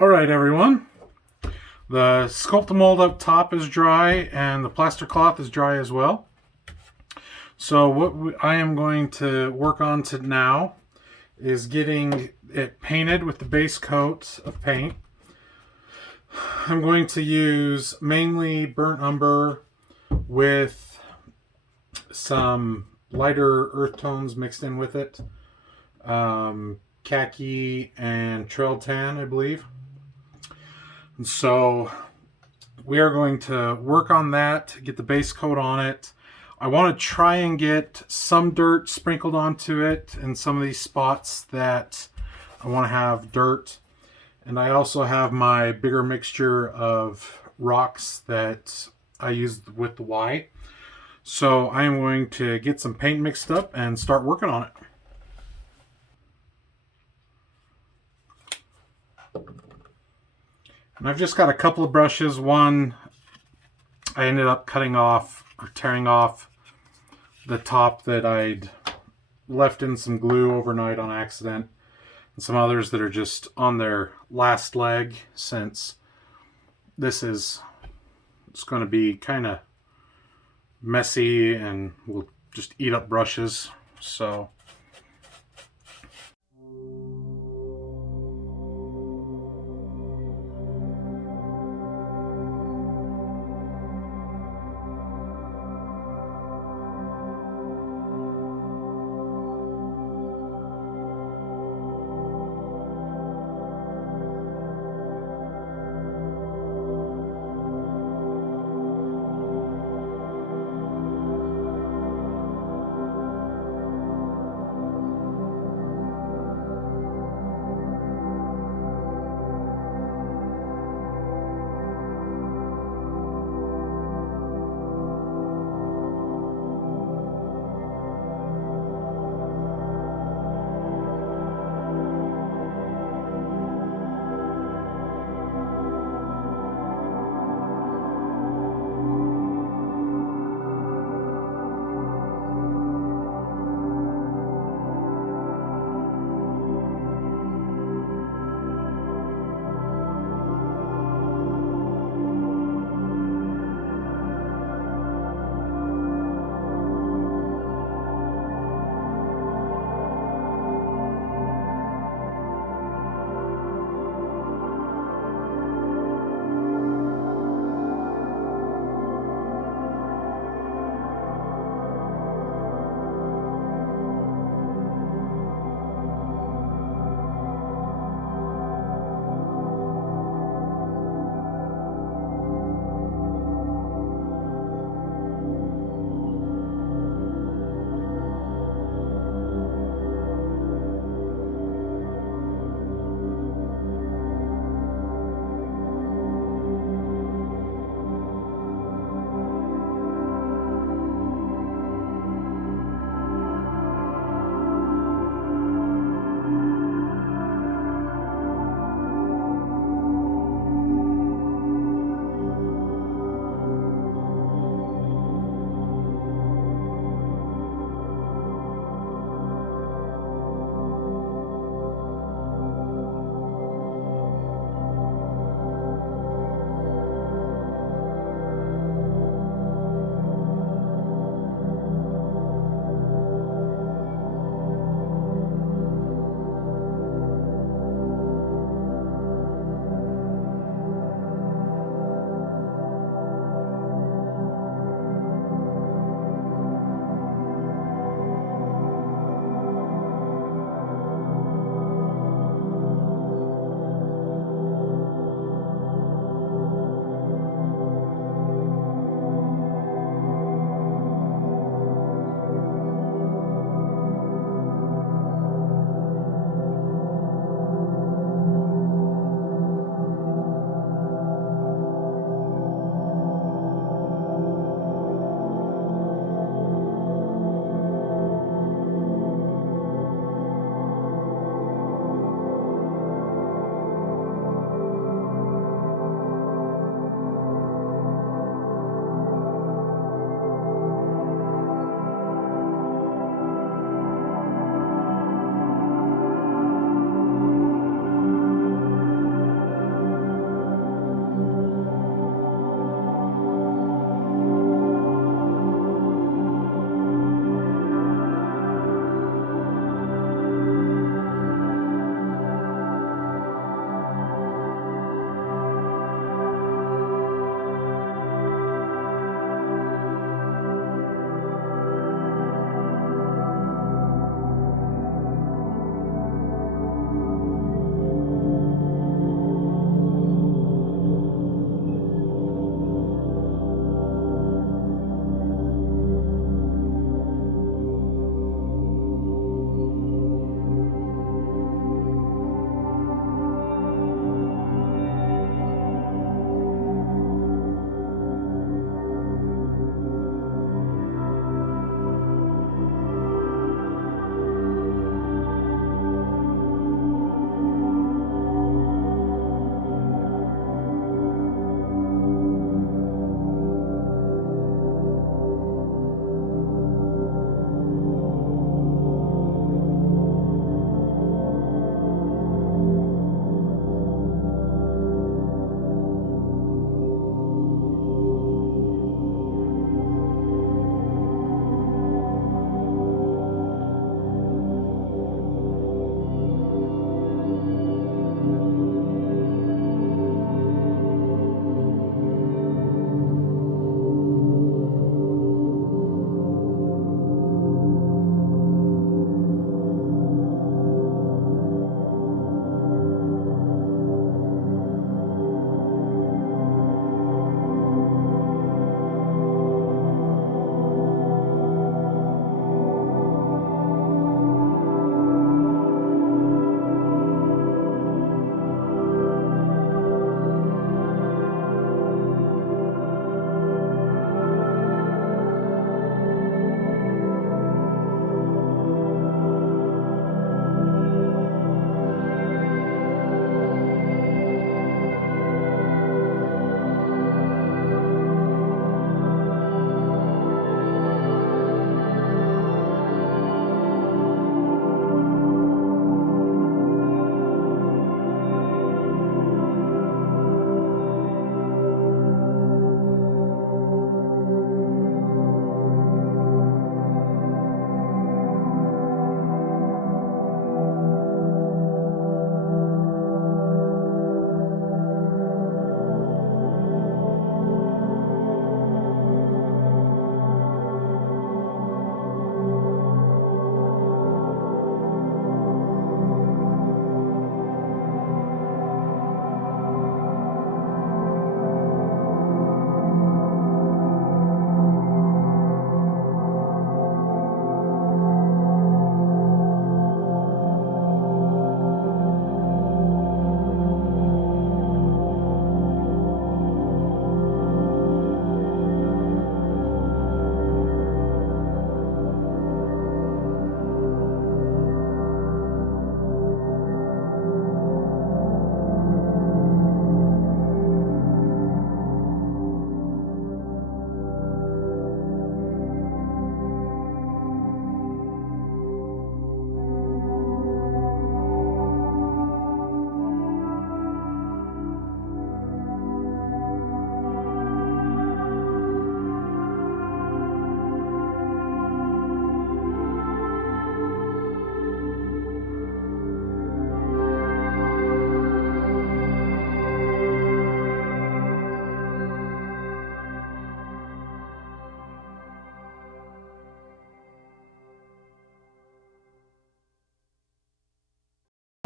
Alright everyone, the Sculpt-A-Mold up top is dry and the plaster cloth is dry as well. So what I am going to work on now is getting it painted with the base coat of paint. I'm going to use mainly burnt umber with some lighter earth tones mixed in with it. Khaki and trail tan, I believe. And so we are going to work on that, get the base coat on it. I want to try and get some dirt sprinkled onto it in some of these spots that I want to have dirt. And I also have my bigger mixture of rocks that I used with the Y. So I am going to get some paint mixed up and start working on it. And I've just got a couple of brushes. One, I ended up cutting off or tearing off the top that I'd left in some glue overnight on accident. And some others that are just on their last leg, since this is it's going to be kind of messy and will just eat up brushes. So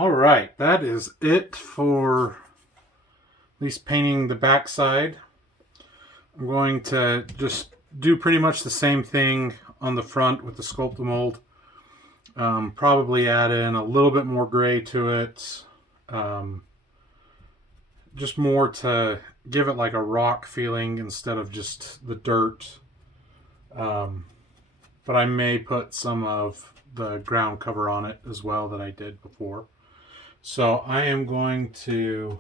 All right, that is it for at least painting the backside. I'm going to just do pretty much the same thing on the front with the sculpt to mold. Probably add in a little bit more gray to it. Just more to give it like a rock feeling instead of just the dirt. But I may put some of the ground cover on it as well that I did before. So I am going to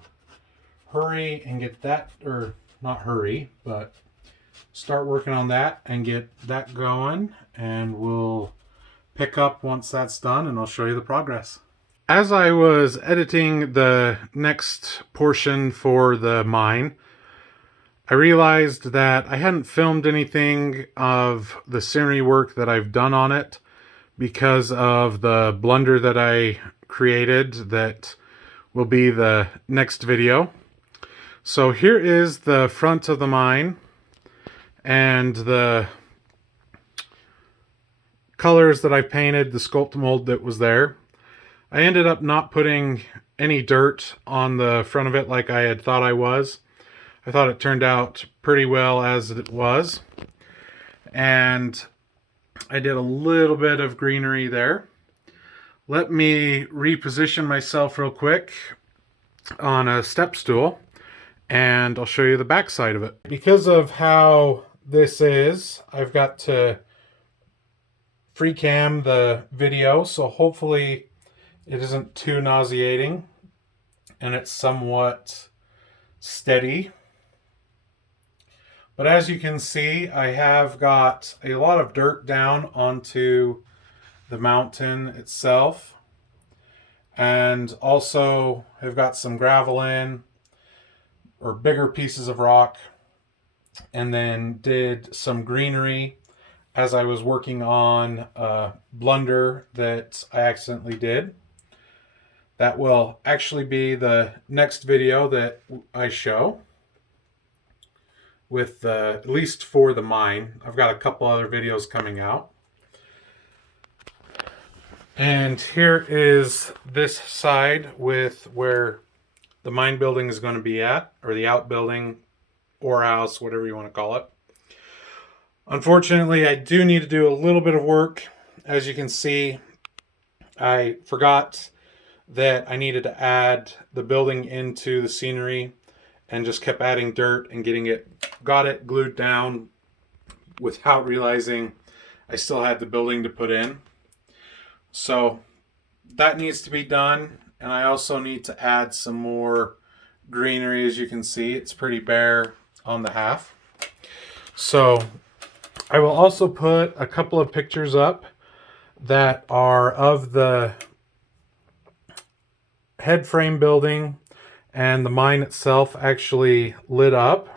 hurry and get that, or not hurry, but start working on that and get that going, and we'll pick up once that's done and I'll show you the progress. As I was editing the next portion for the mine, I realized that I hadn't filmed anything of the scenery work that I've done on it because of the blunder that I created that will be the next video. So here is the front of the mine and the colors that I painted, the sculpt mold that was there. I ended up not putting any dirt on the front of it like I had thought I was. I thought it turned out pretty well as it was. And I did a little bit of greenery there. Let me reposition myself real quick on a step stool and I'll show you the back side of it. Because of how this is, I've got to free cam the video, so hopefully it isn't too nauseating and it's somewhat steady. But as you can see, I have got a lot of dirt down onto the mountain itself, and also I've got some gravel in, or bigger pieces of rock, and then did some greenery as I was working on a blunder that I accidentally did. That will actually be the next video that I show, with at least for the mine. I've got a couple other videos coming out. And here is this side with where the mine building is going to be at, or the outbuilding, or house, whatever you want to call it. Unfortunately, I do need to do a little bit of work. As you can see, I forgot that I needed to add the building into the scenery and just kept adding dirt and got it glued down without realizing I still had the building to put in. So that needs to be done, and I also need to add some more greenery. As you can see, it's pretty bare on the half. So I will also put a couple of pictures up that are of the head frame building and the mine itself actually lit up.